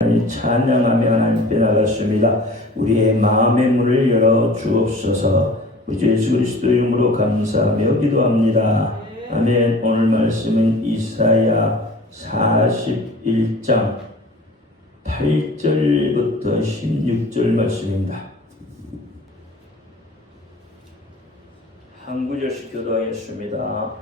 찬양하며 하나님께 나갔습니다. 우리의 마음의 문을 열어 주옵소서. 우리 주 예수 그리스도 이름으로 감사하며 기도합니다. 아멘. 오늘 말씀은 이사야 41장 8절부터 16절 말씀입니다. 한 구절씩 교도하겠습니다.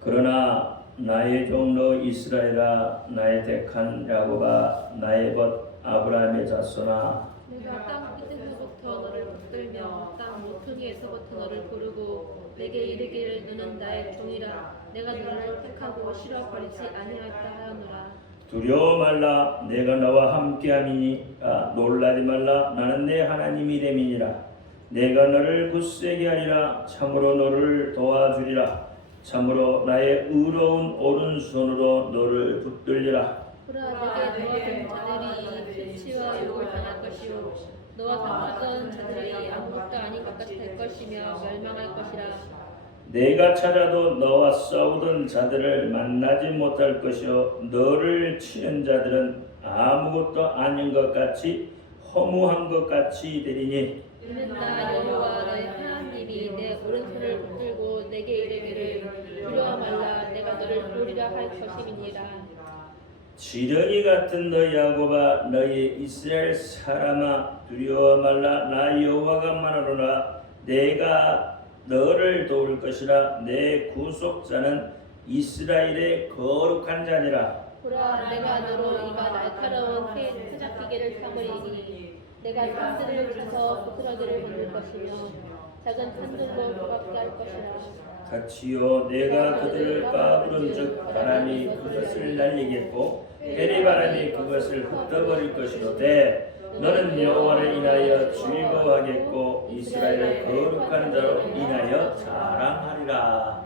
그러나 나의 종로 이스라엘아, 나의 택한 야곱아, 나의 벗 아브라함의 자손아, 내가 땅 끝에서부터 너를 붙들며 땅 모퉁이에서부터 너를 부르고 내게 이르기를 너는 나의 종이라. 내가 너를 택하고 실어버리지 아니하였다 하였노라. 두려워 말라, 내가 너와 함께함이니 놀라지 말라, 나는 내 하나님이 됨이니라. 내가 너를 굳세게 하리라, 참으로 너를 도와주리라. 참으로 나의 의로운 오른손으로 너를 붙들리라. 보라, 내게 너와 된 자들이 수치와 욕을 당할 것이요 너와 싸웠던 자들이 아무것도 아닌 것 같을 것이며 멸망할 것이라. 내가 찾아도 너와 싸우던 자들을 만나지 못할 것이요 너를 치는 자들은 아무것도 아닌 것 같이 허무한 것 같이 되리니, 이는 나 여호와 너의 하나님이 내 오른손을 붙들고 내게 이르기를 두려워 말라, 내가 너를 도우리라 할 것임이니라. 지렁이 같은 너 야곱아, 너희 이스라엘 사람아, 두려워 말라. 나 여호와가 말하노라. 내가 너를 도울 것이라. 내 구속자는 이스라엘의 거룩한 자니라. 보라, 내가 너로 이가 날카로운 트잡기계를 삼으리니 내가 산들을 쳐서 부스러기를 건들 것이며 작은 산들로 조각게 할 것이라. 같이요 내가 그들을 까부른즉 바람이 그것을 날리겠고 해리바람이 그것을 흩어버릴 것이로되 너는 여호와를 인하여 즐거워하겠고 이스라엘의 거룩한 자로 인하여 자랑하리라.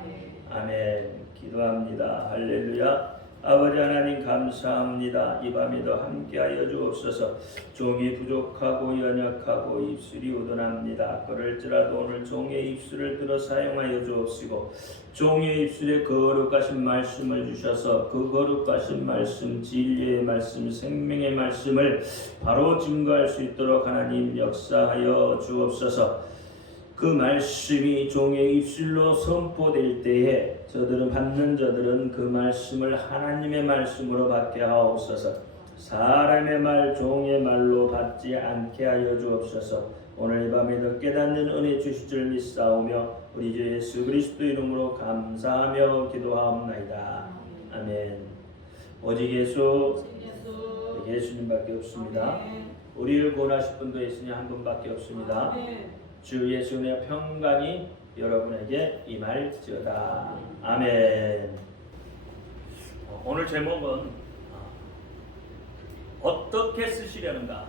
아멘. 기도합니다. 할렐루야. 아버지 하나님 감사합니다. 이 밤에도 함께하여 주옵소서. 종이 부족하고 연약하고 입술이 우둔합니다. 그럴지라도 오늘 종의 입술을 들어 사용하여 주옵시고 종의 입술에 거룩하신 말씀을 주셔서 그 거룩하신 말씀, 진리의 말씀, 생명의 말씀을 바로 증거할 수 있도록 하나님 역사하여 주옵소서. 그 말씀이 종의 입술로 선포될 때에 받는 자들은 그 말씀을 하나님의 말씀으로 받게 하옵소서. 사람의 말, 종의 말로 받지 않게 하여 주옵소서. 오늘 이 밤에도 깨닫는 은혜 주실 줄 믿사오며 우리 주 예수 그리스도 이름으로 감사하며 기도하옵나이다. 아멘. 오직 예수, 예수님밖에 없습니다. 우리를 구원하실 분도 있으니 한 분밖에 없습니다. 주 예수님의 평강이 여러분에게 임할지어다. 아멘. 오늘 제목은 어떻게 쓰시려는가?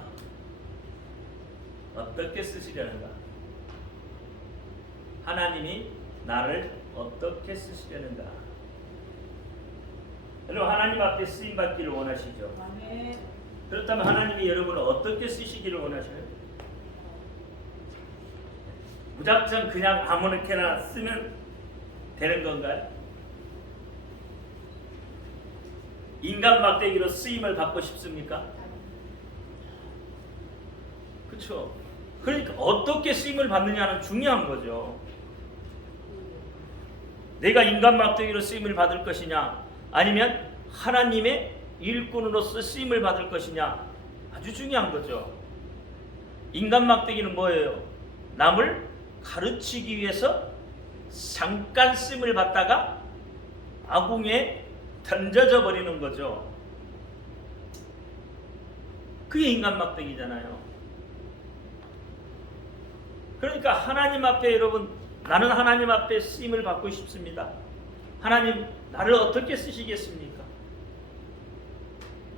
어떻게 쓰시려는가? 하나님이 나를 어떻게 쓰시려는가? 여러분 하나님 앞에 쓰임 받기를 원하시죠? 그렇다면 하나님이 여러분을 어떻게 쓰시기를 원하셔요? 무작정 그냥 아무렇게나 쓰면 되는 건가요? 인간 막대기로 쓰임을 받고 싶습니까? 그렇죠. 그러니까 어떻게 쓰임을 받느냐는 중요한 거죠. 내가 인간 막대기로 쓰임을 받을 것이냐 아니면 하나님의 일꾼으로서 쓰임을 받을 것이냐 아주 중요한 거죠. 인간 막대기는 뭐예요? 남을 가르치기 위해서 잠깐 쓰임을 받다가 아궁에 던져져 버리는 거죠. 그게 인간 막대기잖아요. 그러니까 하나님 앞에 여러분, 나는 하나님 앞에 쓰임을 받고 싶습니다. 하나님 나를 어떻게 쓰시겠습니까?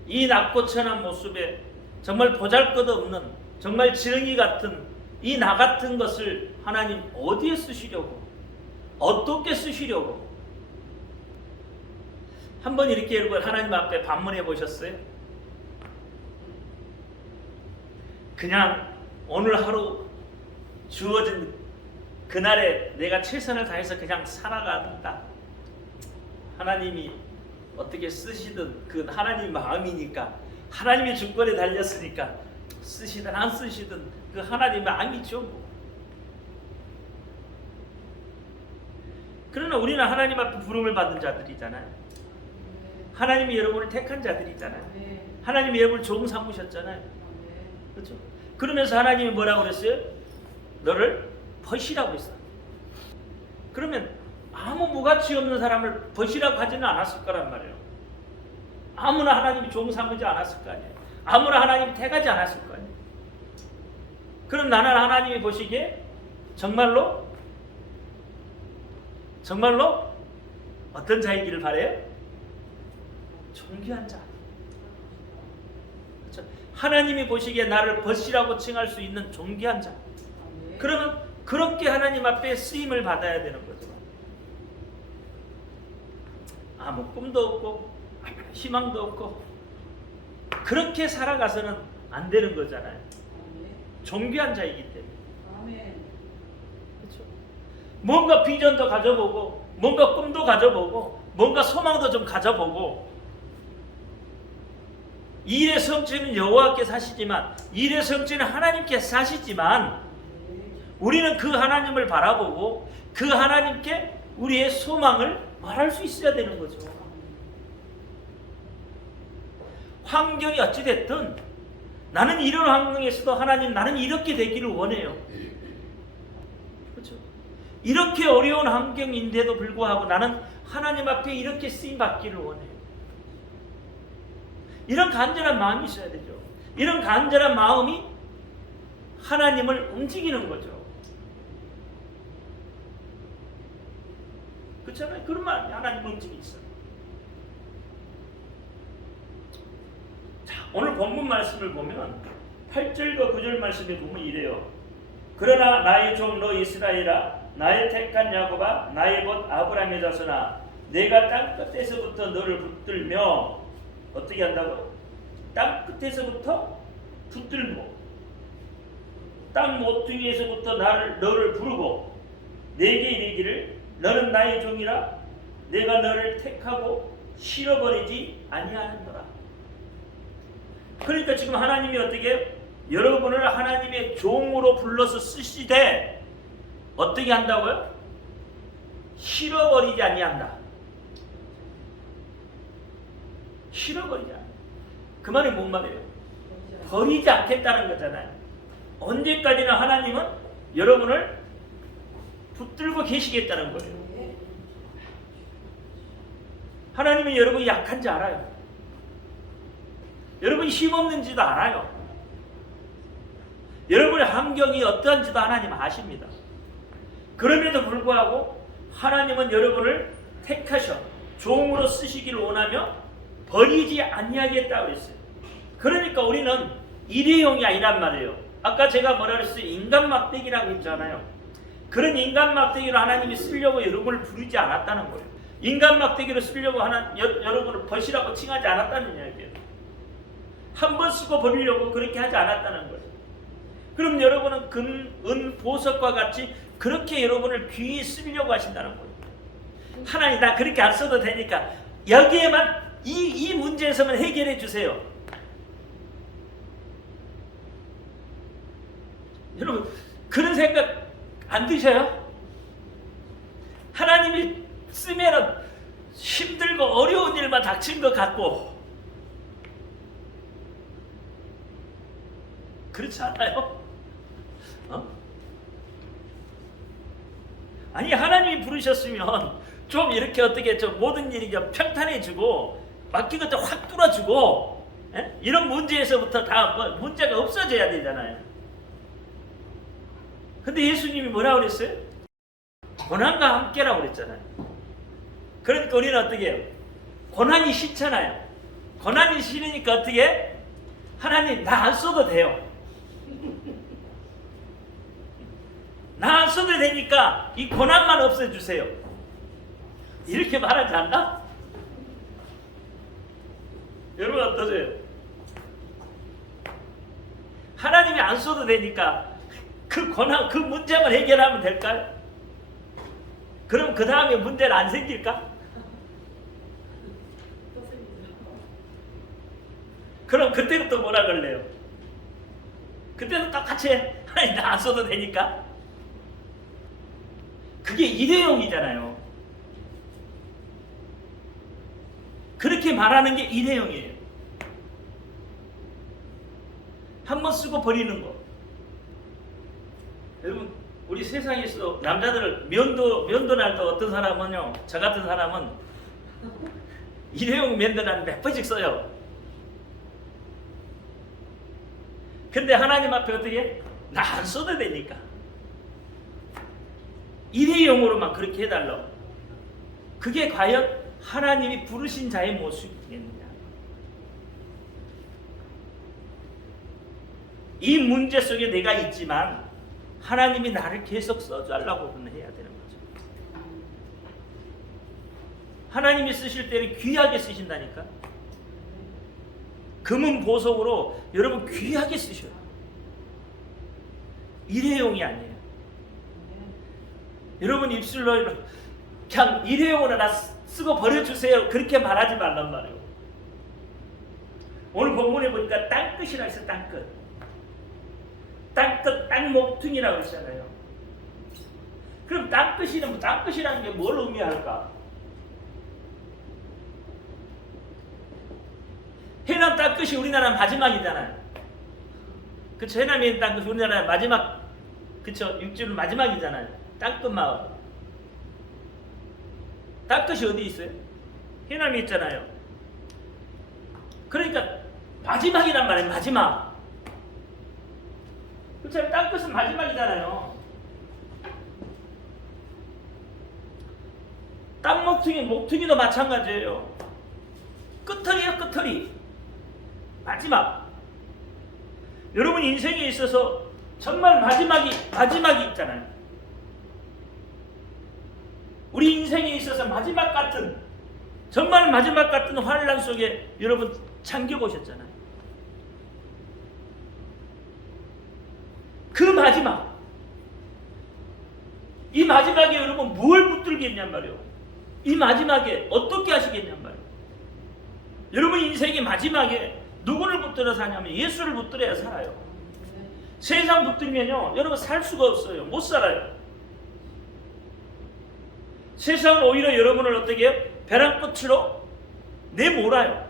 이 낮고 천한 모습에 정말 보잘것없는 정말 지렁이 같은 이 나 같은 것을 하나님 어디에 쓰시려고, 어떻게 쓰시려고? 한번 이렇게 여러분 하나님 앞에 반문해 보셨어요? 그냥 오늘 하루 주어진 그날에 내가 최선을 다해서 그냥 살아간다. 하나님이 어떻게 쓰시든 그 하나님 마음이니까 하나님의 주권에 달렸으니까 쓰시든 안 쓰시든 그 하나님의 암이죠. 그러나 우리는 하나님 앞에 부름을 받은 자들이잖아요. 하나님이 여러분을 택한 자들이잖아요. 하나님이 여러분을 종 삼으셨잖아요. 그렇죠? 그러면서 하나님이 뭐라고 그랬어요? 너를 벗이라고 했어요. 그러면 아무 무가치 없는 사람을 벗이라고 하지는 않았을 거란 말이에요. 아무나 하나님이 종 삼지 않았을 거 아니에요. 아무나 하나님이 택하지 않았을 거 아니에요. 그럼 나는 하나님이 보시기에 정말로 어떤 자이기를 바래요? 존귀한 자. 그렇죠? 하나님이 보시기에 나를 벗이라고 칭할 수 있는 존귀한 자. 그러면 그렇게 하나님 앞에 쓰임을 받아야 되는 거죠. 아무 꿈도 없고 희망도 없고 그렇게 살아가서는 안 되는 거잖아요. 존귀한 자이기 때문에. 그렇죠? 뭔가 비전도 가져보고 뭔가 꿈도 가져보고 뭔가 소망도 좀 가져보고 일의 성취는 여호와께 사시지만 일의 성취는 하나님께 사시지만 우리는 그 하나님을 바라보고 그 하나님께 우리의 소망을 말할 수 있어야 되는 거죠. 환경이 어찌됐든 나는 이런 환경에서도 하나님 나는 이렇게 되기를 원해요. 그렇죠? 이렇게 어려운 환경인데도 불구하고 나는 하나님 앞에 이렇게 쓰임받기를 원해요. 이런 간절한 마음이 있어야 되죠. 이런 간절한 마음이 하나님을 움직이는 거죠. 그렇잖아요. 그런 마음이 하나님을 움직이죠. 자, 오늘 본문 말씀을 보면 8절과 9절 말씀에 보면 이래요. 그러나 나의 종 너 이스라엘아 나의 택한 야곱아 나의 봇 아브라함의 자손아 내가 땅 끝에서부터 너를 붙들며 어떻게 한다고? 땅 끝에서부터 붙들고 땅 모퉁이에서부터 너를 부르고 내게 이르기를 너는 나의 종이라 내가 너를 택하고 실어버리지 아니하는도라. 그러니까 지금 하나님이 어떻게 여러분을 하나님의 종으로 불러서 쓰시되 어떻게 한다고요? 실어버리지 아니한다. 실어버리지 않는다. 그 말이 뭔 말이에요? 버리지 않겠다는 거잖아요. 언제까지나 하나님은 여러분을 붙들고 계시겠다는 거예요. 하나님은 여러분이 약한지 알아요. 여러분이 힘없는지도 알아요. 여러분의 환경이 어떠한지도 하나님 아십니다. 그럼에도 불구하고 하나님은 여러분을 택하셔 종으로 쓰시기를 원하며 버리지 아니하겠다고 했어요. 그러니까 우리는 일회용이 아니란 말이에요. 아까 제가 뭐라 그랬어요? 인간 막대기라고 했잖아요. 그런 인간 막대기로 하나님이 쓰려고 여러분을 부르지 않았다는 거예요. 인간 막대기로 쓰려고 여러분을 벗이라고 칭하지 않았다는 이야기예요. 한 번 쓰고 버리려고 그렇게 하지 않았다는 거예요. 그럼 여러분은 금, 은, 보석과 같이 그렇게 여러분을 귀히 쓰려고 하신다는 거예요. 하나님 나 그렇게 안 써도 되니까 여기에만 이 문제에서만 해결해 주세요. 여러분 그런 생각 안 드셔요? 하나님이 쓰면은 힘들고 어려운 일만 닥친 것 같고 그렇지 않아요? 아니 하나님이 부르셨으면 좀 이렇게 어떻게 좀 모든 일이 좀 평탄해지고 막힌 것도 확 뚫어주고 이런 문제에서부터 다 문제가 없어져야 되잖아요. 근데 예수님이 뭐라고 그랬어요? 고난과 함께라고 그랬잖아요. 그러니까 우리는 어떻게 해요? 고난이 싫잖아요. 고난이 싫으니까 어떻게 해? 하나님 나 안 써도 돼요. 나 안 써도 되니까 이 고난만 없애주세요. 이렇게 말하지 않나? 여러분 어떠세요? 하나님이 안 써도 되니까 그 고난, 그 문제만 해결하면 될까요? 그럼 그 다음에 문제는 안 생길까? 그럼 그때는 또 뭐라 그럴래요? 그때는 똑같이 하나님 나 안 써도 되니까. 그게 일회용이잖아요. 그렇게 말하는 게 일회용이에요. 한번 쓰고 버리는 거. 여러분, 우리 세상에서 남자들 면도 날 때 어떤 사람은요, 저 같은 사람은 일회용 면도 날 몇 번씩 써요. 근데 하나님 앞에 어떻게? 나 안 써도 되니까. 일회용으로만 그렇게 해달라고. 그게 과연 하나님이 부르신 자의 모습이겠느냐. 이 문제 속에 내가 있지만 하나님이 나를 계속 써달라고는 해야 되는 거죠. 하나님이 쓰실 때는 귀하게 쓰신다니까. 금은 보석으로 여러분 귀하게 쓰셔요. 일회용이 아니에요. 여러분 입술로 그냥 일회용으로 나 쓰고 버려주세요 그렇게 말하지 말란 말이에요. 오늘 본문에 보니까 땅끝이라고 했어요. 땅끝. 땅끝, 땅목퉁이라고 했잖아요. 그럼 땅끝이라는 게 뭘 의미할까? 해남 땅끝이 우리나라 마지막이잖아요. 그쵸? 해남의 땅끝이 우리나라 마지막, 그쵸? 육지는 마지막이잖아요. 땅끝 마을. 땅끝이 어디 있어요? 해남에 있잖아요. 그러니까 마지막이란 말이에요. 마지막. 그렇죠? 땅끝은 마지막이잖아요. 목퉁이도 마찬가지예요. 끝털이에요, 끝털이. 마지막. 여러분 인생에 있어서 정말 마지막이 있잖아요. 우리 인생에 있어서 정말 마지막 같은 환란 속에 여러분 잠겨보셨잖아요. 그 마지막. 이 마지막에 여러분 뭘 붙들겠냔 말이에요. 이 마지막에 어떻게 하시겠냔 말이에요. 여러분 인생의 마지막에 누구를 붙들어 사냐면 예수를 붙들어야 살아요. 세상 붙들면요 여러분 살 수가 없어요. 못 살아요. 세상은 오히려 여러분을 어떻게 해요? 벼랑 끝으로 내몰아요.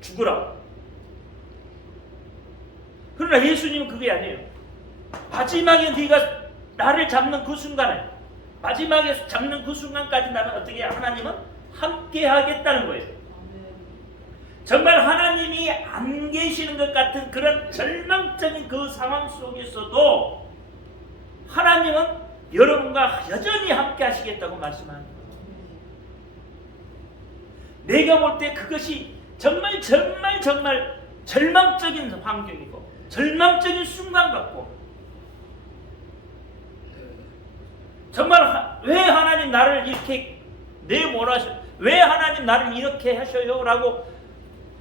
죽으라. 그러나 예수님은 그게 아니에요. 마지막에 네가 나를 잡는 그 순간에, 마지막에 잡는 그 순간까지 나는 어떻게 해요? 하나님은 함께 하겠다는 거예요. 정말 하나님이 안 계시는 것 같은 그런 절망적인 그 상황 속에서도 하나님은 여러분과 여전히 함께 하시겠다고 말씀하는 거예요. 내가 볼 때 그것이 정말 절망적인 환경이고 절망적인 순간 같고 정말 왜 하나님 나를 이렇게 내몰아셔? 왜 하나님 나를 이렇게 하셔요? 라고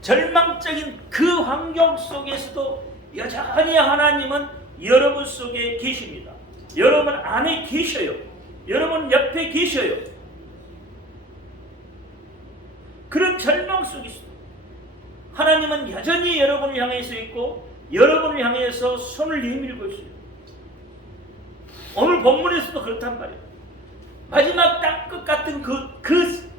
절망적인 그 환경 속에서도 여전히 하나님은 여러분 속에 계십니다. 여러분 안에 계셔요. 여러분 옆에 계셔요. 그런 절망 속에서 하나님은 여전히 여러분을 향해서 있고 여러분을 향해서 손을 내밀고 있어요. 오늘 본문에서도 그렇단 말이에요. 마지막 땅끝 같은 그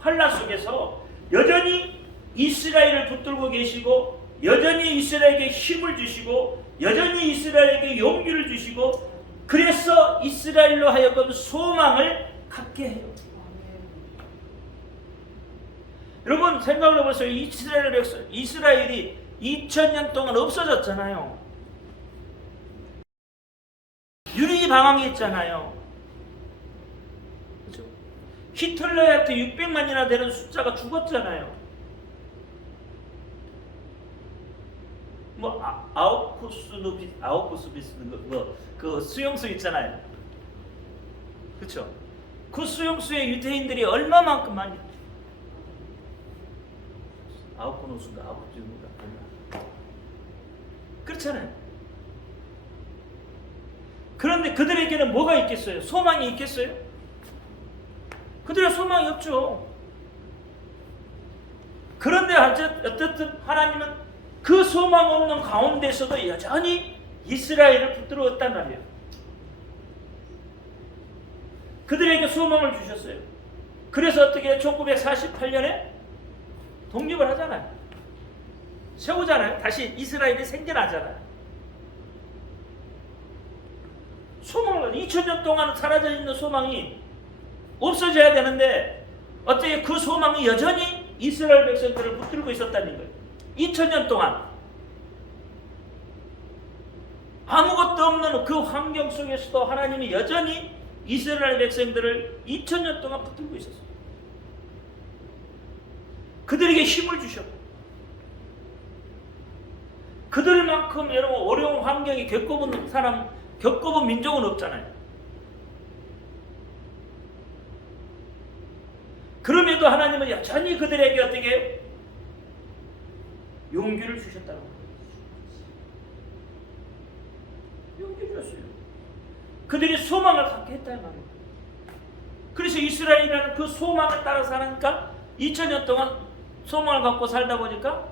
환란 속에서 여전히 이스라엘을 붙들고 계시고 여전히 이스라엘에게 힘을 주시고 여전히 이스라엘에게 용기를 주시고 그래서 이스라엘로 하여금 소망을 갖게 해요. 여러분 생각을 해보세요. 이스라엘이 2000년 동안 없어졌잖아요. 유리방황했잖아요. 그렇죠? 히틀러한테 600만이나 되는 숫자가 죽었잖아요. 뭐 아우쿠스비스 그 수용소 있잖아요. 그렇죠? 그 수용소에 유대인들이 얼마만큼 많이 아우쿠노스인가 아우쿠스인가 그렇잖아요. 그런데 그들에게는 뭐가 있겠어요? 소망이 있겠어요? 그들의 소망이 없죠. 그런데 어쨌든 하나님은 그 소망 없는 가운데서도 여전히 이스라엘을 붙들었단 말이에요. 그들에게 소망을 주셨어요. 그래서 어떻게 1948년에 독립을 하잖아요. 세우잖아요. 다시 이스라엘이 생겨나잖아요. 소망을 2000년 동안 사라져 있는 소망이 없어져야 되는데 어떻게 그 소망이 여전히 이스라엘 백성들을 붙들고 있었다는 거예요. 2000년 동안 아무것도 없는 그 환경 속에서도 하나님이 여전히 이스라엘 백성들을 2000년 동안 붙들고 있었어요. 그들에게 힘을 주셨고 그들만큼 여러분 어려운 환경에 겪어본 민족은 없잖아요. 그럼에도 하나님은 여전히 그들에게 어떻게 용기를 주셨다는 거예요. 용기를 줬어요. 그들이 소망을 갖게 했다는 말이에요. 그래서 이스라엘이라는 그 소망을 따라 사니까 2000년 동안 소망을 갖고 살다 보니까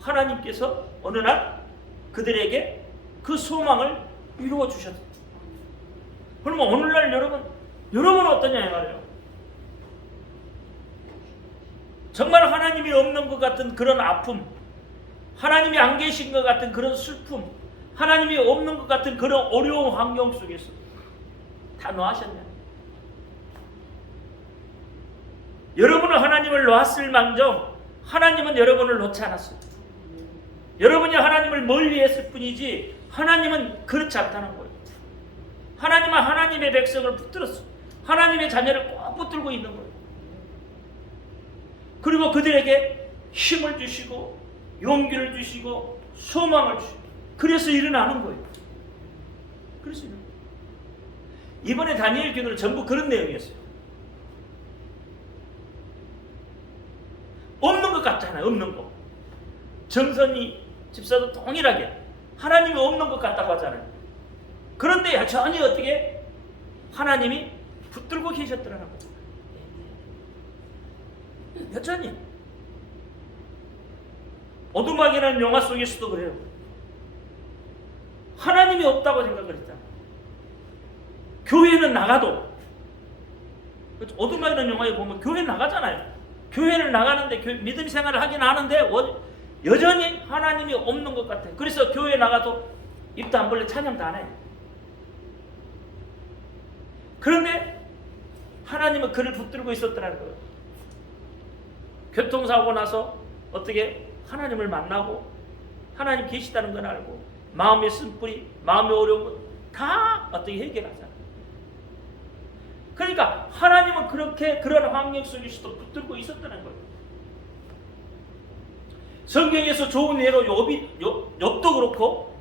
하나님께서 어느 날 그들에게 그 소망을 이루어 주셨어요. 그러면 오늘날 여러분은 어떠냐 이 말이에요. 정말 하나님이 없는 것 같은 그런 아픔, 하나님이 안 계신 것 같은 그런 슬픔, 하나님이 없는 것 같은 그런 어려운 환경 속에서 다 놓으셨냐? 여러분은 하나님을 놓았을 망정 하나님은 여러분을 놓지 않았어요. 여러분이 하나님을 멀리 했을 뿐이지 하나님은 그렇지 않다는 거예요. 하나님은 하나님의 백성을 붙들었어요. 하나님의 자녀를 꼭 붙들고 있는 거예요. 그리고 그들에게 힘을 주시고 용기를 주시고 소망을 주시고 그래서 일어나는 거예요. 그래서 일어나는 거예요. 이번에 다니엘 기도는 전부 그런 내용이었어요. 없는 것 같잖아요. 없는 거. 정선이 집사도 동일하게 하나님이 없는 것 같다고 하잖아요. 그런데 여전히 어떻게 하나님이 붙들고 계셨더라는 거예요. 여전히 오두막이라는 영화 속에서도 그래요. 하나님이 없다고 생각을 했잖아요. 교회는 나가도 오두막이라는 영화에 보면 교회 나가잖아요. 교회를 나가는데 믿음 생활을 하긴 하는데 여전히 하나님이 없는 것 같아요. 그래서 교회 나가도 입도 안 벌려 찬양도 안 해요. 그런데 하나님은 그를 붙들고 있었더라는 거예요. 교통사고 나서 어떻게 하나님을 만나고 하나님 계시다는 걸 알고 마음의 쓴뿌리, 마음의 어려움은 다 어떻게 해결하잖아요. 그러니까 하나님은 그렇게 그런 환경 속에서도 붙들고 있었다는 거예요. 성경에서 좋은 예로 욥도 그렇고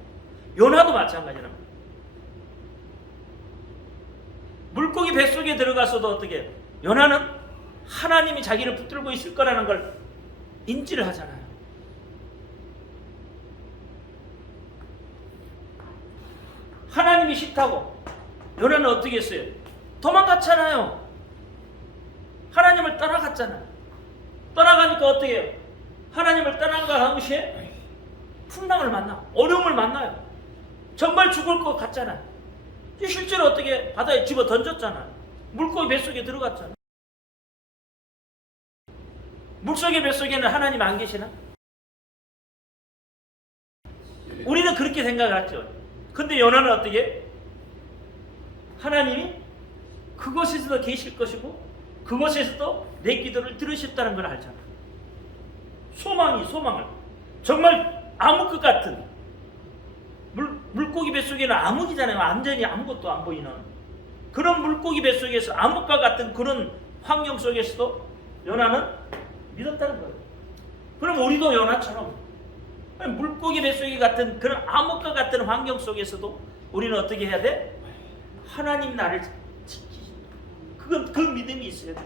요나도 마찬가지랍니다. 물고기 뱃속에 들어가서도 어떻게 요나는 하나님이 자기를 붙들고 있을 거라는 걸 인지를 하잖아요. 하나님이 싫다고 요나는 어떻게 했어요? 도망갔잖아요. 하나님을 떠나갔잖아요. 떠나가니까 어떻게 해요? 하나님을 떠난과 동시에 풍랑을 만나, 어려움을 만나요. 정말 죽을 것 같잖아요. 실제로 어떻게 바다에 집어 던졌잖아요. 물고기 뱃속에 들어갔잖아요. 물속의 뱃속에는 하나님 안 계시나? 우리는 그렇게 생각하죠. 근데 요나는 어떻게? 하나님이 그곳에서도 계실 것이고 그곳에서도 내 기도를 들으셨다는 걸 알잖아. 소망을 정말 암흑 같은 물고기 뱃속에는 암흑이잖아요. 완전히 아무것도 안 보이는 그런 물고기 뱃속에서 암흑과 같은 그런 환경 속에서도 요나는 믿었다는 거예요. 그럼 우리도 요나처럼 물고기 뱃속에 같은 그런 암흑과 같은 환경 속에서도 우리는 어떻게 해야 돼? 하나님 나를 지키신다. 그건 그 믿음이 있어야 돼요.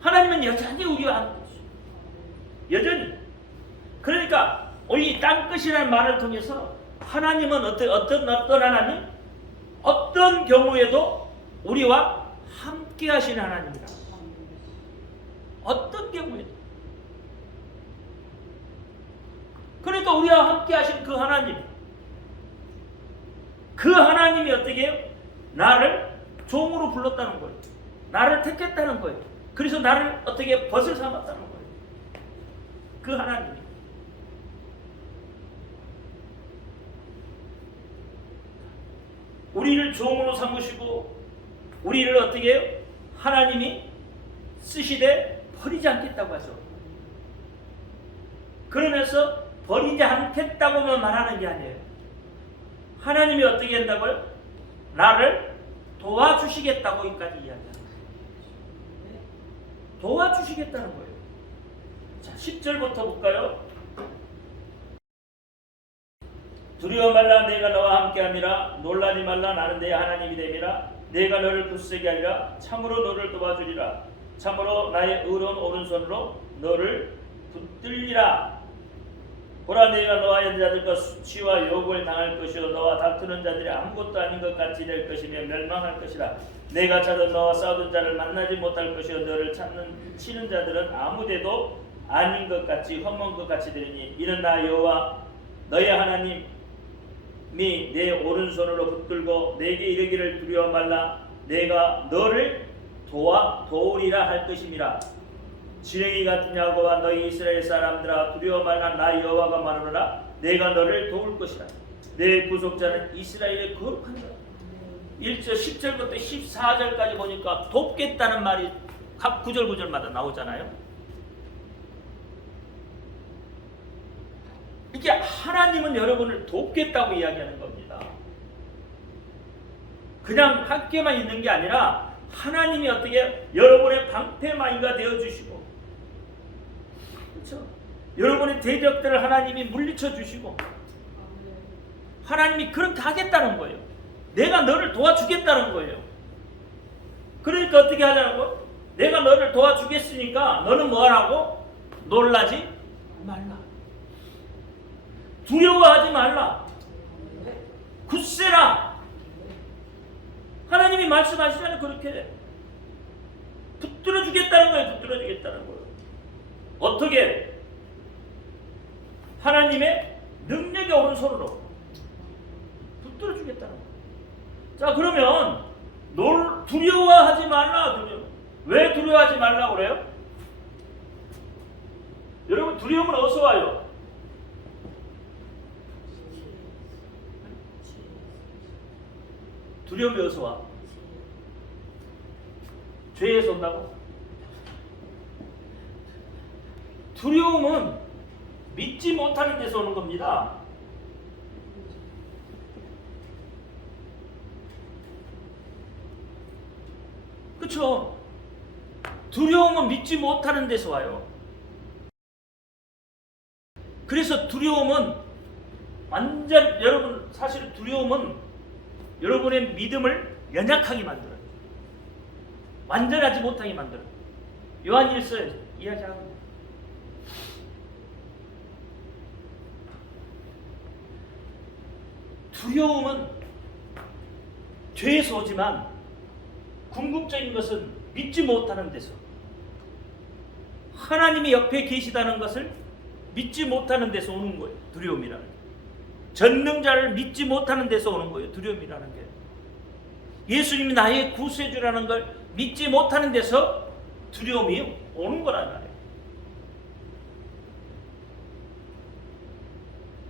하나님은 여전히 우리와 함께 계시죠. 여전히. 그러니까 이 땅끝이라는 말을 통해서 하나님은 어떤 하나님? 어떤 경우에도 우리와 함께 하시는 하나님이다. 어떤 경우에도. 그러니까 우리와 함께 하신 그 하나님, 그 하나님이 어떻게 해요? 나를 종으로 불렀다는 거예요. 나를 택했다는 거예요. 그래서 나를 어떻게 벗을 삼았다는 거예요. 그 하나님이. 우리를 종으로 삼으시고 우리를 어떻게 해요? 하나님이 쓰시되 버리지 않겠다고 하죠. 그러면서 버리지 않겠다고만 말하는 게 아니에요. 하나님이 어떻게 한다고요? 나를 도와주시겠다고 여기까지 이야기합니다. 도와주시겠다는 거예요. 자, 10절부터 볼까요? 두려워 말라, 내가 너와 함께함이라. 놀라지 말라, 나는 내 하나님이 됨이라. 내가 너를 굳세게 하리라. 참으로 너를 도와주리라. 참으로 나의 의로운 오른손으로 너를 붙들리라. 보라, 내가 너와 연자들과 수치와 욕을 당할 것이요 너와 다투는 자들이 아무것도 아닌 것 같이 될 것이며 멸망할 것이라. 내가 찾은 너와 싸우던 자를 만나지 못할 것이요 너를 치는 자들은 아무데도 아닌 것 같이 헛먹은 것 같이 되리니 이는 나 여호와 너의 하나님이 내 오른손으로 붙들고 내게 이르기를 두려워 말라. 내가 너를 도우리라 할 것임이라. 지렁이 같은 야고와 너희 이스라엘 사람들아, 두려워 말라. 나 여호와가 말하노라. 내가 너를 도울 것이라. 내 구속자는 이스라엘의 거룩한 자. 1절 10절부터 14절까지 보니까 돕겠다는 말이 각 구절 구절마다 나오잖아요. 이게 하나님은 여러분을 돕겠다고 이야기하는 겁니다. 그냥 함께만 있는 게 아니라 하나님이 어떻게 여러분의 방패마이가 되어주시고, 그렇죠? 여러분의 대적들을 하나님이 물리쳐 주시고, 하나님이 그렇게 하겠다는 거예요. 내가 너를 도와주겠다는 거예요. 그러니까 어떻게 하자고? 내가 너를 도와주겠으니까 너는 뭐 하라고? 놀라지 말라. 두려워하지 말라. 굳세라. 하나님이 말씀하시잖아요. 그렇게 붙들어 주겠다는 거예요. 붙들어 주겠다는 거예요. 어떻게? 하나님의 능력의 오른손으로 붙들어 주겠다는 거예요. 자, 그러면 두려워하지 말라. 왜 두려워하지 말라고 그래요? 여러분, 두려움은 어디서 와요? 두려움이 어디서 와? 죄에서 온다고? 두려움은 믿지 못하는 데서 오는 겁니다. 그렇죠? 두려움은 믿지 못하는 데서 와요. 그래서 두려움은 여러분, 사실 두려움은 여러분의 믿음을 연약하게 만들어요. 완전하지 못하게 만들어요. 요한일서 이야기하고, 두려움은 죄에서 오지만 궁극적인 것은 믿지 못하는 데서, 하나님이 옆에 계시다는 것을 믿지 못하는 데서 오는 거예요. 두려움이라는 게. 전능자를 믿지 못하는 데서 오는 거예요. 두려움이라는 게. 예수님이 나의 구세주라는 걸 믿지 못하는 데서 두려움이 오는 거란 말이에요.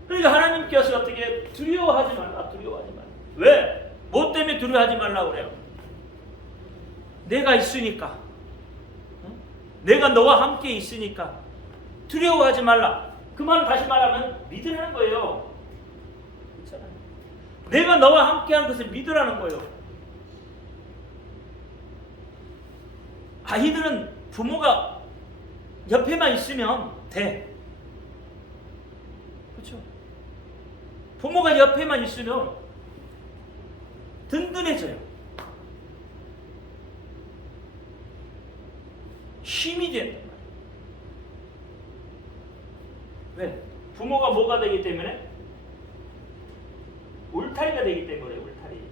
그러니까 하나님께서 어떻게 두려워하지 말라. 두려워하지 말라. 왜? 뭐 때문에 두려워하지 말라고 그래요? 내가 있으니까. 내가 너와 함께 있으니까 두려워하지 말라. 그 말을 다시 말하면 믿으라는 거예요. 그렇잖아요. 내가 너와 함께한 것을 믿으라는 거예요. 아이들은 부모가 옆에만 있으면 돼. 그렇죠? 부모가 옆에만 있으면 든든해져요. 힘이 된단 말이에요. 왜? 부모가 뭐가 되기 때문에? 울타리가 되기 때문에. 울타리.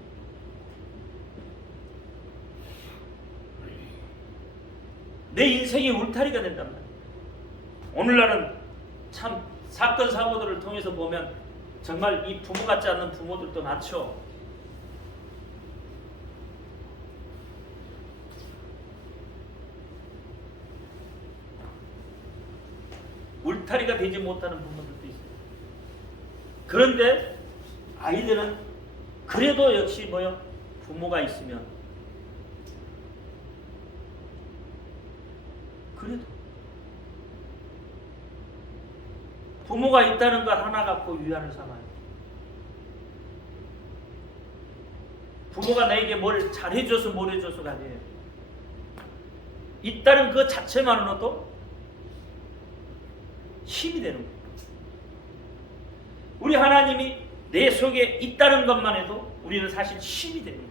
내 인생이 울타리가 된단 말이에요. 오늘날은 참 사건 사고들을 통해서 보면 정말 이 부모 같지 않는 부모들도 많죠. 울타리가 되지 못하는 부모들도 있어요. 그런데 아이들은 그래도 역시 뭐요? 부모가 있으면 그래도 부모가 있다는 것 하나 갖고 위안을 삼아요. 부모가 나에게 뭘 잘해줘서 뭘 해줘서가 아니에요. 있다는 그 자체만으로도 힘이 되는 거예요. 우리 하나님이 내 속에 있다는 것만 해도 우리는 사실 힘이 되는 거예요.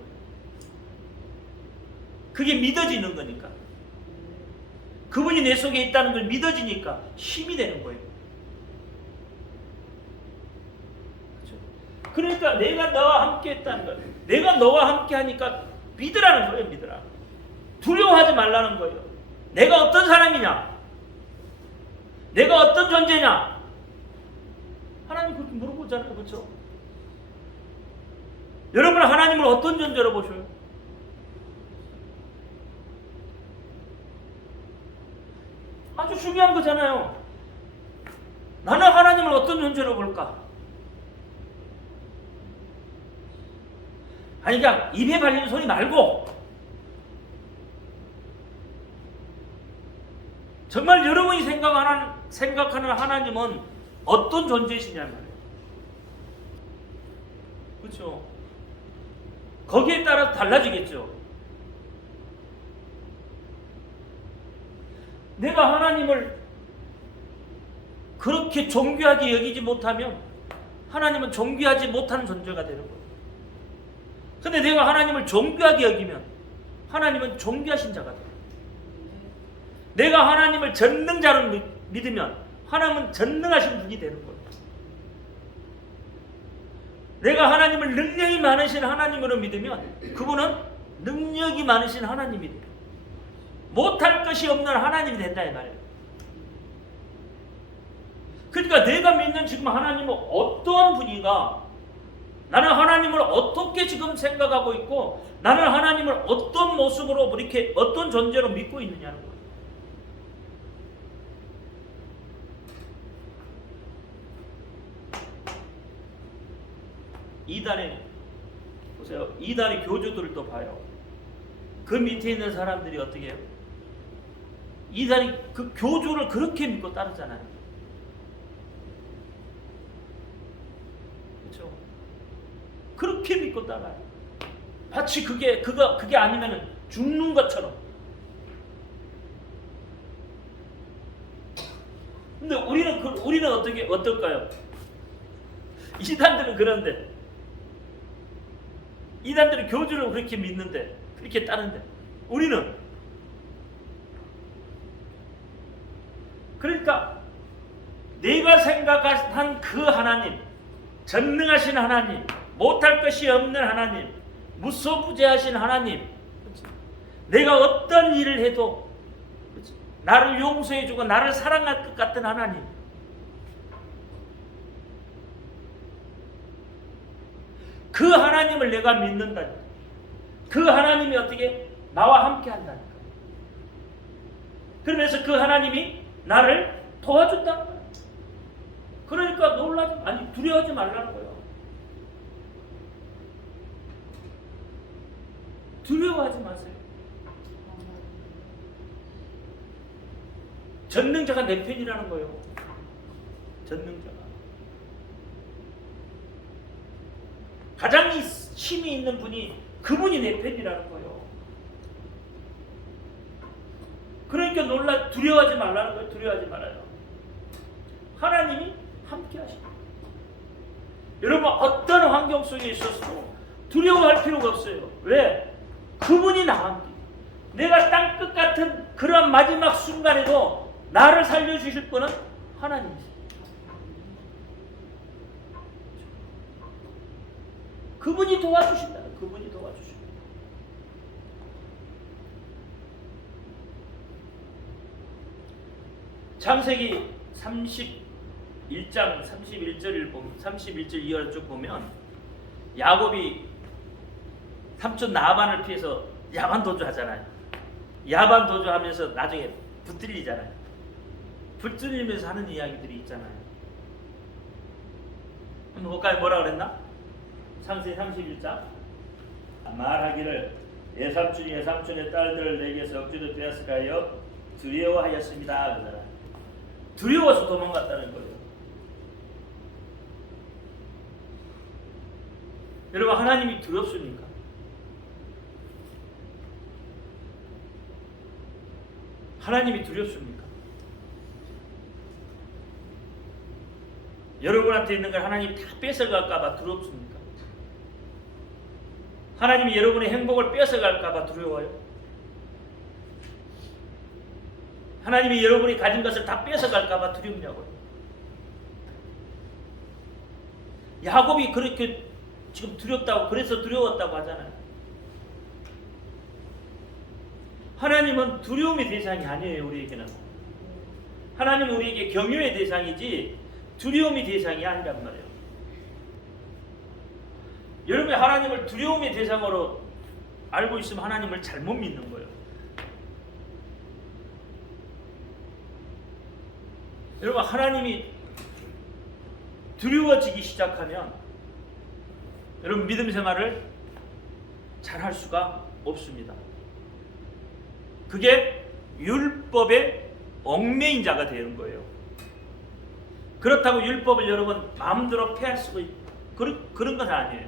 그게 믿어지는 거니까. 그분이 내 속에 있다는 걸 믿어지니까 힘이 되는 거예요. 그렇죠? 그러니까 내가 너와 함께 했다는 거예요. 내가 너와 함께 하니까 믿으라는 거예요. 믿으라. 두려워하지 말라는 거예요. 내가 어떤 사람이냐? 내가 어떤 존재냐? 하나님 그렇게 물어보잖아요. 그렇죠? 여러분 하나님을 어떤 존재로 보셔요? 아주 중요한 거잖아요. 나는 하나님을 어떤 존재로 볼까? 아니 그냥 입에 발리는 소리 말고 정말 여러분이 생각하는 하나님은 어떤 존재이시냐는 말이에요. 그렇죠? 거기에 따라 달라지겠죠. 내가 하나님을 그렇게 존귀하게 여기지 못하면 하나님은 존귀하지 못하는 존재가 되는 거예요. 근데 내가 하나님을 존귀하게 여기면 하나님은 존귀하신 자가 돼요. 내가 하나님을 전능자로 믿으면 하나님은 전능하신 분이 되는 거예요. 내가 하나님을 능력이 많으신 하나님으로 믿으면 그분은 능력이 많으신 하나님이 돼요. 못할 것이 없는 하나님이 된다 이 말이에요. 그러니까 내가 믿는 지금 하나님은 어떠한 분이가 나는 하나님을 어떻게 지금 생각하고 있고 나는 하나님을 어떤 모습으로 이렇게 어떤 존재로 믿고 있느냐는 거예요. 이단에 보세요. 이단의 교주들을 또 봐요. 그 밑에 있는 사람들이 어떻게 해요? 이단이 그 교주를 그렇게 믿고 따르잖아요. 그렇죠? 그렇게 믿고 따라요. 마치 그게 아니면은 죽는 것처럼. 근데 우리는 어떨까요? 이단들은 그런데 이단들은 교주를 그렇게 믿는데 그렇게 따르는데 우리는 그러니까 내가 생각한 그 하나님 전능하신 하나님 못할 것이 없는 하나님 무소부재하신 하나님 내가 어떤 일을 해도 나를 용서해주고 나를 사랑할 것 같은 하나님 그 하나님을 내가 믿는다니까. 그 하나님이 어떻게 나와 함께 한다니까. 그러면서 그 하나님이 나를 도와준다는 거야. 그러니까 두려워하지 말라는 거예요. 두려워하지 마세요. 전능자가 내 편이라는 거예요. 전능자가. 가장 힘이 있는 분이 그분이 내 편이라는 거예요. 그러니까 두려워하지 말라는 거예요. 두려워하지 말아요. 하나님이 함께 하십니다. 여러분 어떤 환경 속에 있어서도 두려워할 필요가 없어요. 왜? 그분이 나와 함께. 내가 땅끝 같은 그런 마지막 순간에도 나를 살려주실 분은 하나님이세요. 그분이 도와주신다. 그분이 도와주신다. 창세기 1장 31절을 보면 31절 이하를 쭉 보면 야곱이 삼촌 라반을 피해서 야반 도주하잖아요. 야반 도주하면서 나중에 붙들리잖아요. 붙들리면서 하는 이야기들이 있잖아요. 한번 볼까요? 뭐라 그랬나? 창세기 31장 말하기를 내 삼촌의 딸들을 내게서 억지로 빼앗으려 하여 두려워하였습니다. 그러잖아요. 두려워서 도망갔다는 거예요. 여러분, 하나님이 두렵습니까? 하나님이 두렵습니까? 여러분한테 있는 걸 하나님이 다 뺏어갈까봐 두렵습니까? 하나님이 여러분의 행복을 뺏어갈까봐 두려워요? 하나님이 여러분이 가진 것을 다 뺏어갈까봐 두렵냐고요? 야곱이 그렇게 지금 두렵다고, 그래서 두려웠다고 하잖아요. 하나님은 두려움의 대상이 아니에요. 우리에게는 하나님은 우리에게 경외의 대상이지 두려움의 대상이 아니란 말이에요. 여러분이 하나님을 두려움의 대상으로 알고 있으면 하나님을 잘못 믿는 거예요. 여러분, 하나님이 두려워지기 시작하면 여러분 믿음 생활을 잘 할 수가 없습니다. 그게 율법의 얽매인 자가 되는 거예요. 그렇다고 율법을 여러분 마음대로 폐할 수가 그런 건 아니에요.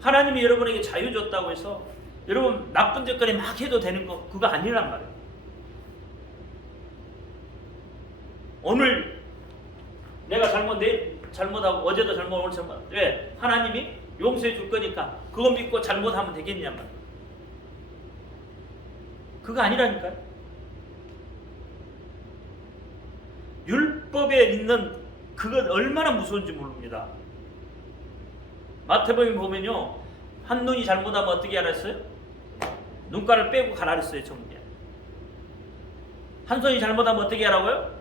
하나님이 여러분에게 자유 줬다고 해서 여러분 나쁜 짓거리 막 해도 되는 거 그거 아니란 말이에요. 오늘 내가 잘못하고 어제도 잘못 오늘 잘못 왜? 하나님이 용서해 줄 거니까 그거 믿고 잘못하면 되겠냔 말이에요. 그거 아니라니까요. 율법에 있는 그건 얼마나 무서운지 모릅니다. 마태복음 보면요, 한 눈이 잘못하면 어떻게 하라 했어요? 눈가를 빼고 가라 했어요. 정리에. 한 손이 잘못하면 어떻게 하라고요?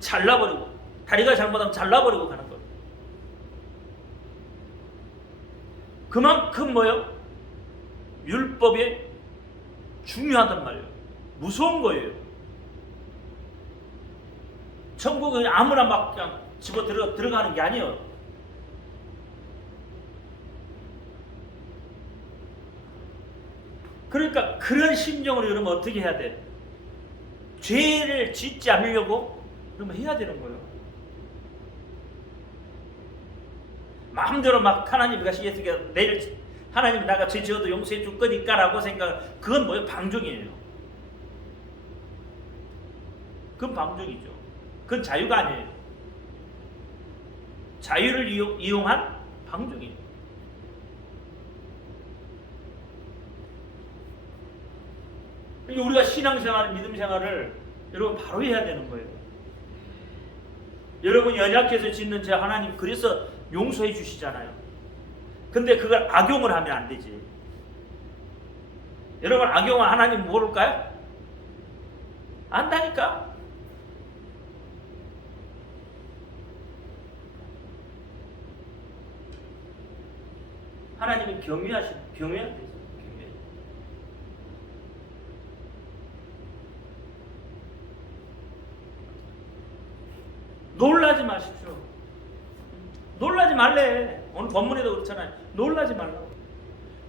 잘라버리고. 다리가 잘못하면 잘라버리고 가는 거예요. 그만큼 뭐요? 율법이 중요하단 말이에요. 무서운 거예요. 천국은 아무나 막 그냥 집어 들어가는 게 아니에요. 그러니까 그런 심정으로 여러분 어떻게 해야 돼? 죄를 짓지 않으려고 그러면 해야 되는 거예요. 마음대로 막 하나님이 가시겠으니까 내일 하나님이 나가 죄 지어도 용서해 줄 거니까라고 생각, 그건 뭐예요? 방종이에요. 그건 방종이죠. 그건 자유가 아니에요. 자유를 이용한 방종이에요. 그러니까 우리가 신앙생활, 믿음생활을 여러분 바로 해야 되는 거예요. 여러분 연약해서 짓는 죄 하나님 그래서 용서해 주시잖아요. 근데 그걸 악용을 하면 안 되지. 여러분 악용을 하나님 모를까요? 안다니까. 하나님은 경외해야 되죠. 경외. 놀라지 마십시오. 놀라지 말래. 오늘 본문에도 그렇잖아요. 놀라지 말라고.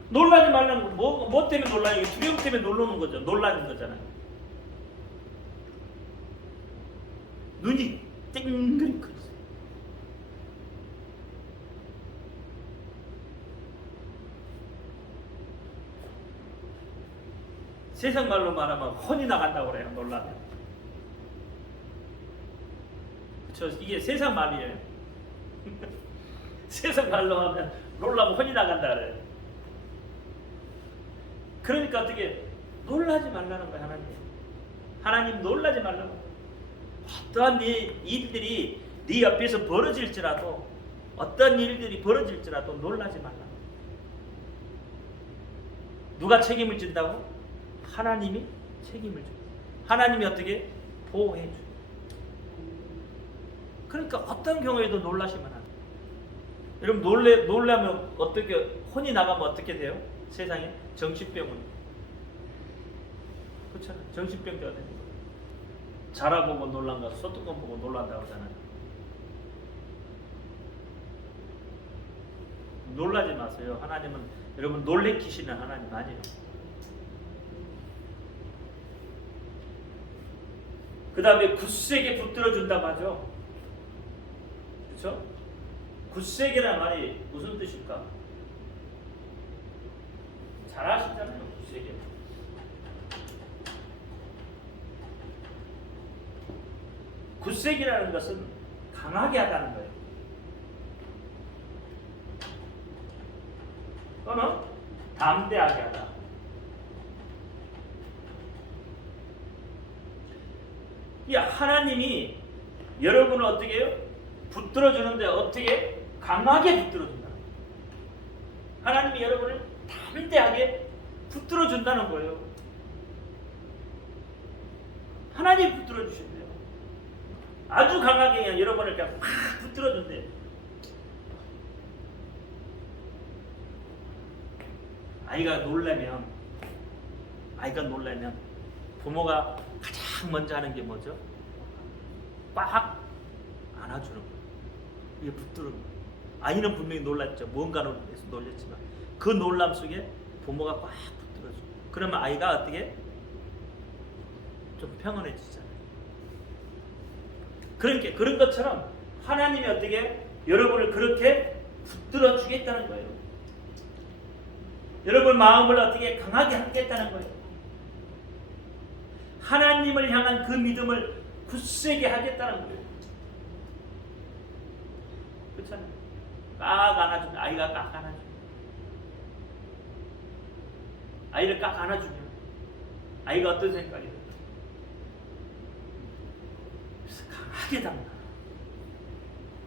놀라지 말라는 건 뭐 때문에 놀라요? 두려움 때문에 놀라는 거죠. 놀라는 거잖아요. 눈이 땡그리 커 있어요. 세상 말로 말하면 혼이 나간다고 그래요. 놀라면. 그렇죠. 이게 세상 말이에요. 세상 말로 하면 놀라면 혼이 나간다 그래요. 그러니까 어떻게 놀라지 말라는 거예요. 하나님 놀라지 말라고. 어떠한 네 일들이 네 옆에서 벌어질지라도, 어떤 일들이 벌어질지라도 놀라지 말라. 누가 책임을 진다고? 하나님이 책임을 줘. 하나님이 어떻게 보호해 줘. 그러니까 어떤 경우에도 놀라시면 안 돼요. 여러분 놀라면 어떻게 혼이 나가면 어떻게 돼요? 세상에 정신병은 그렇잖아요. 정신병자가 되는 거예요. 자라 보고 놀란 거, 소뚜껑 보고 놀란다고 하잖아요. 놀라지 마세요. 하나님은 여러분 놀래키시는 하나님 아니에요. 그 다음에 굳세게 붙들어 준다고 하죠. 그렇죠? 굳세게란 말이 무슨 뜻일까? 잘 아시잖아요. 굳세게. 굳세기라는 것은 강하게 하다는 거예요. 또는 담대하게 하다. 이 하나님이 여러분을 어떻게 해요? 붙들어주는데 어떻게? 강하게 붙들어준다. 하나님이 여러분을 담대하게 붙들어준다는 거예요. 하나님이 붙들어주신대요. 아주 강하게 그냥 여러분을 그냥 팍 붙들어준대요. 아이가 놀라면 부모가 가장 먼저 하는 게 뭐죠? 빡 안아주는 거예요. 이게 붙들는 거예요. 아이는 분명히 놀랐죠. 뭔가로 해서 놀렸지만 그 놀람 속에 부모가 꽉 붙들어줘요. 그러면 아이가 어떻게? 좀 평온해지잖아요. 그러니까 그런 것처럼 하나님이 어떻게 여러분을 그렇게 붙들어 주겠다는 거예요. 여러분 마음을 어떻게 강하게 하겠다는 거예요. 하나님을 향한 그 믿음을 굳세게 하겠다는 거예요. 그렇잖아요. 깍 안아주면 아이가 깍 안아주면 아이를 깍 안아주면 아이가 어떤 생각이 들어요? 그래서 강하게 담가.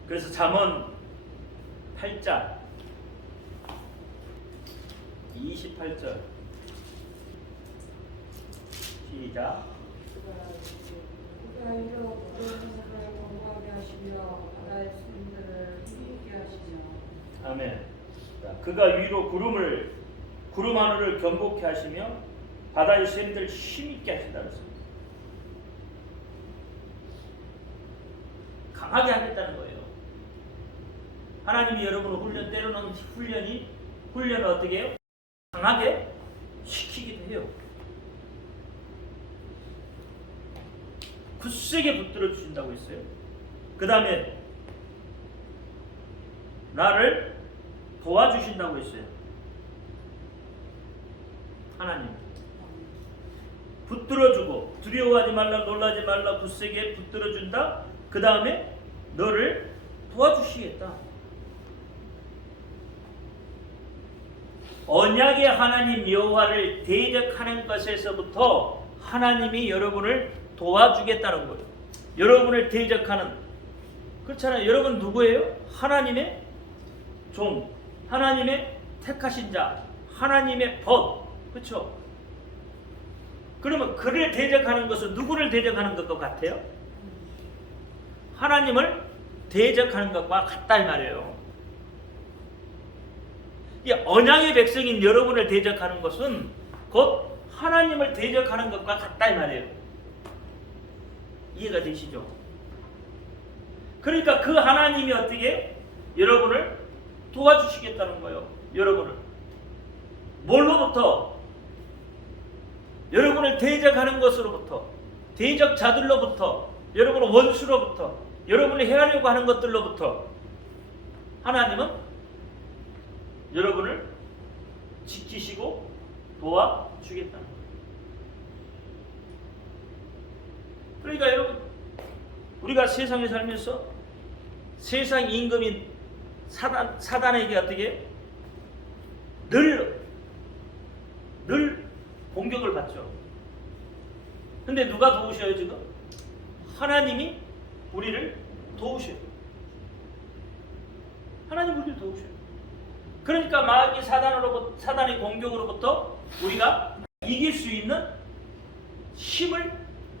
그래서 잠언 8장 28절 시작. 그가 이로 모든 사람을 건강하게 하시며 바다의 수문들을 힘있게 하시며. 아멘. 자, 그가 위로 구름 하늘을 견고케 하시며 바다의 샘들 힘있게 하신다 그랬습니다. 강하게 하겠다는 거예요. 하나님이 여러분을 때로는 훈련을 어떻게 해요? 강하게 시키기도 해요. 굳세게 붙들어 주신다고 했어요. 그 다음에 나를 도와주신다고 했어요. 하나님 붙들어주고 두려워하지 말라 놀라지 말라 굳세게 붙들어준다. 그 다음에 너를 도와주시겠다. 언약의 하나님 여호와를 대적하는 것에서부터 하나님이 여러분을 도와주겠다는 거예요. 여러분을 대적하는, 그렇잖아요. 여러분 누구예요? 하나님의 종, 하나님의 택하신 자, 하나님의 법, 그렇죠? 그러면 그를 대적하는 것은 누구를 대적하는 것과 같아요? 하나님을 대적하는 것과 같다 이 말이에요. 이 언약의 백성인 여러분을 대적하는 것은 곧 하나님을 대적하는 것과 같다 이 말이에요. 이해가 되시죠? 그러니까 그 하나님이 어떻게 여러분을 도와주시겠다는 거예요. 여러분을 뭘로부터? 여러분을 대적하는 것으로부터, 대적자들로부터, 여러분의 원수로부터, 여러분이 해하려고 하는 것들로부터 하나님은 여러분을 지키시고 도와주겠다는 거예요. 그러니까 여러분, 우리가 세상에 살면서 세상 임금인 사단에게 어떻게 늘 공격을 받죠. 근데 누가 도우셔요 지금? 하나님이 우리를 도우셔요. 하나님 우리를 도우셔요. 그러니까 마귀 사단의 공격으로부터 우리가 이길 수 있는 힘을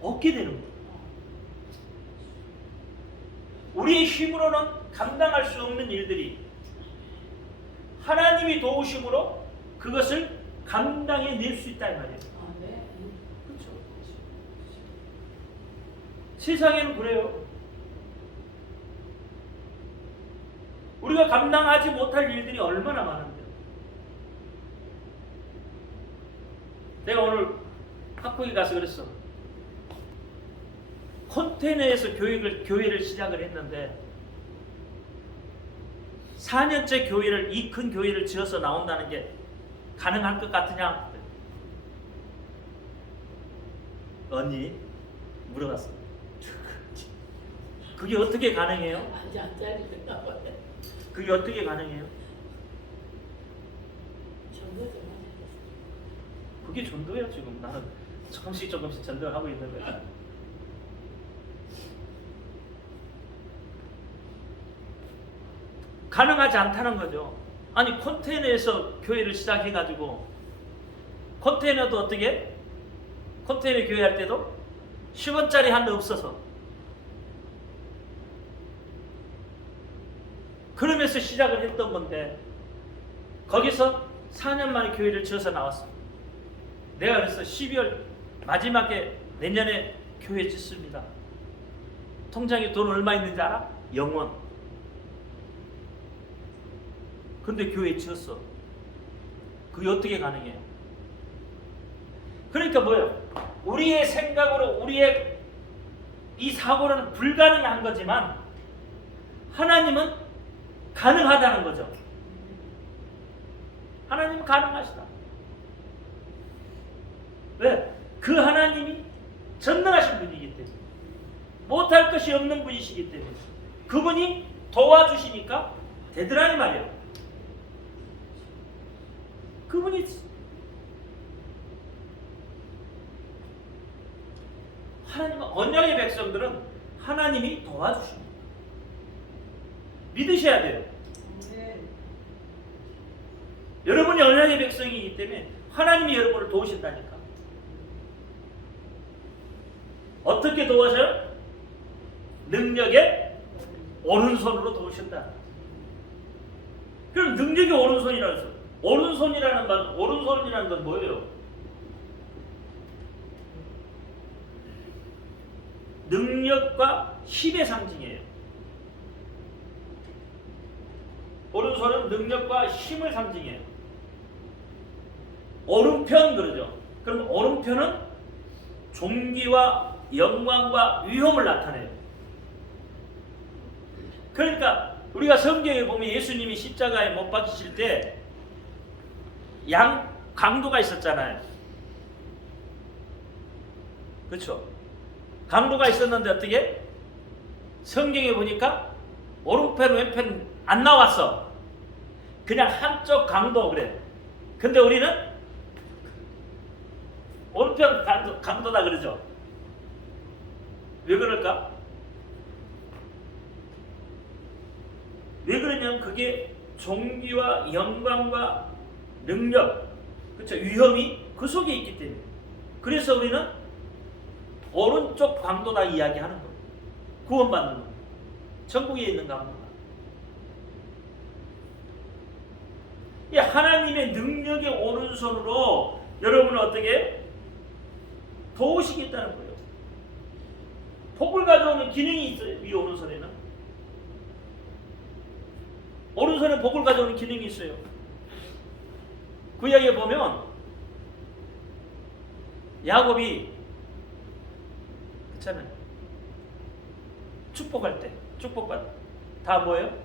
얻게 되는 거예요. 우리의 힘으로는 감당할 수 없는 일들이 하나님이 도우심으로 그것을 감당해 낼 수 있다 이 말이에요. 그렇죠. 세상에는 그래요. 우리가 감당하지 못할 일들이 얼마나 많은데요. 내가 오늘 학교에 가서 그랬어. 컨테이너에서 교회를 시작을 했는데 4년째 이 큰 교회를 지어서 나온다는 게 가능할 것 같으냐? 언니 물어봤어. 그게 어떻게 가능해요? 그게 어떻게 가능해요? 그게 전도예요. 지금 나는 조금씩 전도를 하고 있는 거야. 가능하지 않다는 거죠. 아니 컨테이너에서 교회를 시작해가지고 컨테이너도 어떻게? 컨테이너 교회 할 때도 10원짜리 한 대 없어서 그러면서 시작을 했던 건데 거기서 4년 만에 교회를 지어서 나왔어. 내가 그래서 12월 마지막에 내년에 교회 짓습니다. 통장에 돈 얼마 있는지 알아? 0원. 근데 교회 지었어. 그게 어떻게 가능해요? 그러니까 뭐예요? 우리의 생각으로 우리의 이 사고로는 불가능한 거지만 하나님은 가능하다는 거죠. 하나님은 가능하시다. 왜? 그 하나님이 전능하신 분이기 때문에 못할 것이 없는 분이시기 때문에 그분이 도와주시니까 되더라니 말이에요. 그분이 하나님 언약의 백성들은 하나님이 도와주십니다. 믿으셔야 돼요. 여러분이 언약의 백성이기 때문에 하나님이 여러분을 도우신다니까. 어떻게 도와줘요? 능력의 오른손으로 도우신다. 그럼 능력의 오른손이라고 해서 오른손이라는 건 뭐예요? 능력과 힘의 상징이에요. 오른손은 능력과 힘을 상징해요. 오른편 그러죠. 그럼 오른편은 존귀와 영광과 위엄을 나타내요. 그러니까 우리가 성경에 보면 예수님이 십자가에 못 박히실 때 강도가 있었잖아요. 그렇죠? 강도가 있었는데 어떻게? 성경에 보니까 오른편 왼편 안 나왔어. 그냥 한쪽 강도 그래. 근데 우리는 오른편 강도다 그러죠. 왜 그럴까? 왜 그러냐면 그게 존귀와 영광과 능력, 그렇죠? 위엄이 그 속에 있기 때문에. 그래서 우리는 오른쪽 강도다 이야기하는 거예요. 구원받는 거. 천국에 있는 강도다. 이 하나님의 능력의 오른손으로 여러분을 어떻게 도우시겠다는 거예요. 복을 가져오는 기능이 있어요. 이 오른손에는. 오른손에 복을 가져오는 기능이 있어요. 그 이야기에 보면 야곱이 그렇잖아요. 축복할 때 축복받 다 뭐예요?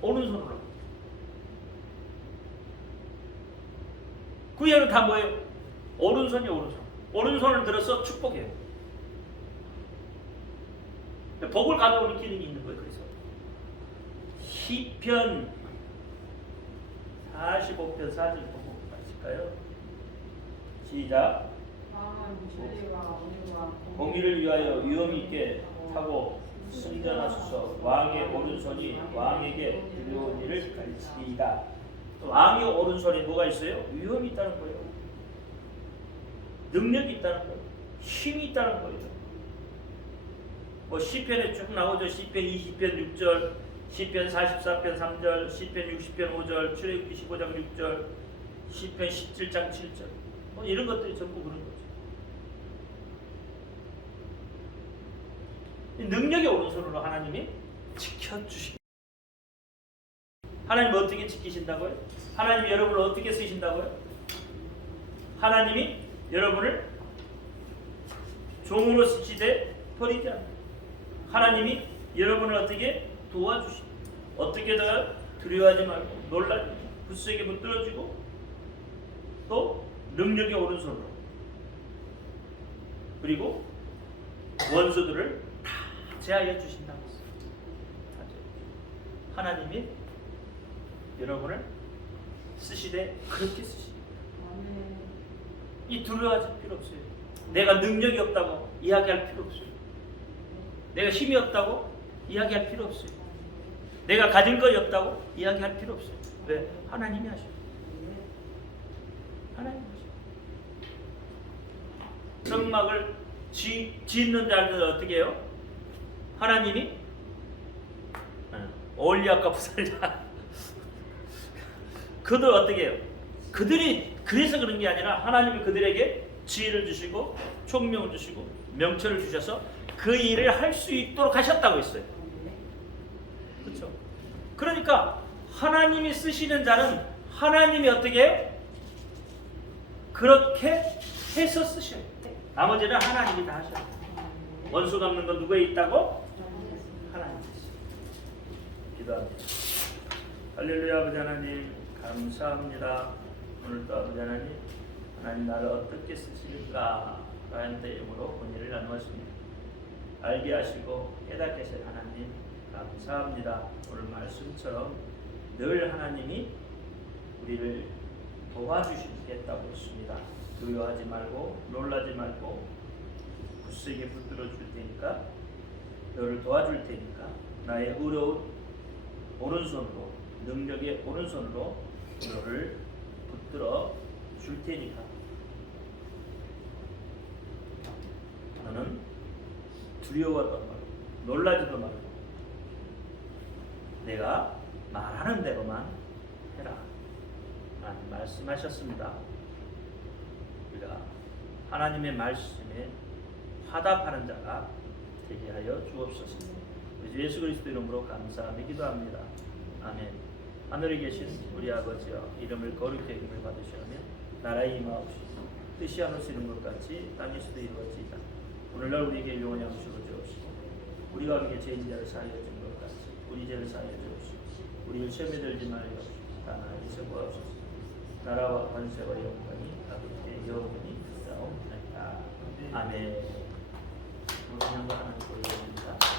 오른손으로. 그 이야기는 다 뭐예요? 오른손이 오른손. 오른손을 들어서 축복해요. 복을 가져오는 기능이 있는 거예요. 그래서 시편 45편 4절 보고 가실까요? 시작. 공의를 위하여 위엄 있게 하고 승전하소서. 왕의 오른손이 왕에게 두려운 일을 가르치리이다. 왕의 오른손에 뭐가 있어요? 위엄이 있다는 거예요. 능력이 있다는 거예요. 힘이 있다는 거예요. 뭐 시편에 쭉 나오죠. 시편 20편 6절, 시편 44편 3절, 시편 60편 5절, 출애굽기 15장 6절, 시편 17장 7절. 뭐 이런 것들이 전부 그런 거죠. 이 능력의 오른손으로 하나님이 지켜주시. 하나님 어떻게 지키신다고요? 하나님이 여러분을 어떻게 쓰신다고요? 하나님이 여러분을 종으로 쓰시되 버리지 않아요. 하나님이 여러분을 어떻게 도와주십니다. 어떻게든 두려워하지 말고 놀라지 말고 굳세게 붙들어주고 또 능력의 오른손으로 그리고 원수들을 다 제하여 주신다고 했어요. 하나님이 여러분을 쓰시되 그렇게 쓰십니다. 이 두려워하실 필요 없어요. 내가 능력이 없다고 이야기할 필요 없어요. 내가 힘이 없다고 이야기할 필요 없어요. 내가 가진 것이 없다고 이야기할 필요 없어요. 왜? 하나님이 하셔요. 하나님이 하셔요. 성막을 짓는 자들 어떻게 해요? 하나님이 올리아카 부살자 그들 어떻게 해요? 그들이 그래서 그런 게 아니라 하나님이 그들에게 지혜를 주시고 총명을 주시고 명철을 주셔서 그 일을 할 수 있도록 하셨다고 했어요. 그렇죠? 그러니까 하나님이 쓰시는 자는 하나님이 어떻게 해요? 그렇게 해서 쓰셔요. 나머지는 하나님이 다 하셔요. 원수 갚는 건 누구에 있다고? 하나님이 있어요. 기도합니다. 할렐루야. 아버지 하나님 감사합니다. 오늘도 아버지 하나님 나를 어떻게 쓰실까 라는 내용으로 본의를 나누었습니다. 알게 하시고 깨닫게 하실 하나님 감사합니다. 오늘 말씀처럼 늘 하나님이 우리를 도와주시겠다고 했습니다. 두려워하지 말고 놀라지 말고 굳세게 붙들어 줄 테니까 너를 도와줄 테니까 나의 의로운 오른손으로 능력의 오른손으로 너를 붙들어 줄 테니까 너는 두려워하지 말고 놀라지도 말고 내가 말하는 대로만 해라 라는 말씀하셨습니다. 우리가 하나님의 말씀에 화답하는 자가 되게 하여 주옵소서. 우리 예수 그리스도 이름으로 감사하며 기도합니다. 아멘. 하늘에 계신 우리 아버지여 이름을 거룩히 여김을 받으시오며 나라의 임하옵시고 뜻이 하늘에서 이룬 것 같이 땅에서도 이루어지이다. 오늘날 우리에게 일용할 양식을 주옵시고 우리가 우리에게 죄인자를 사하여 준 것 같이 우리 죄를 사하여 주옵시고 우리를 시험에 들지 말려 다만 이제 구하옵소서. 나라와 권세와 영광이 아버지께 영원히 있사옵나이다. 아멘. 모든 영광 하나님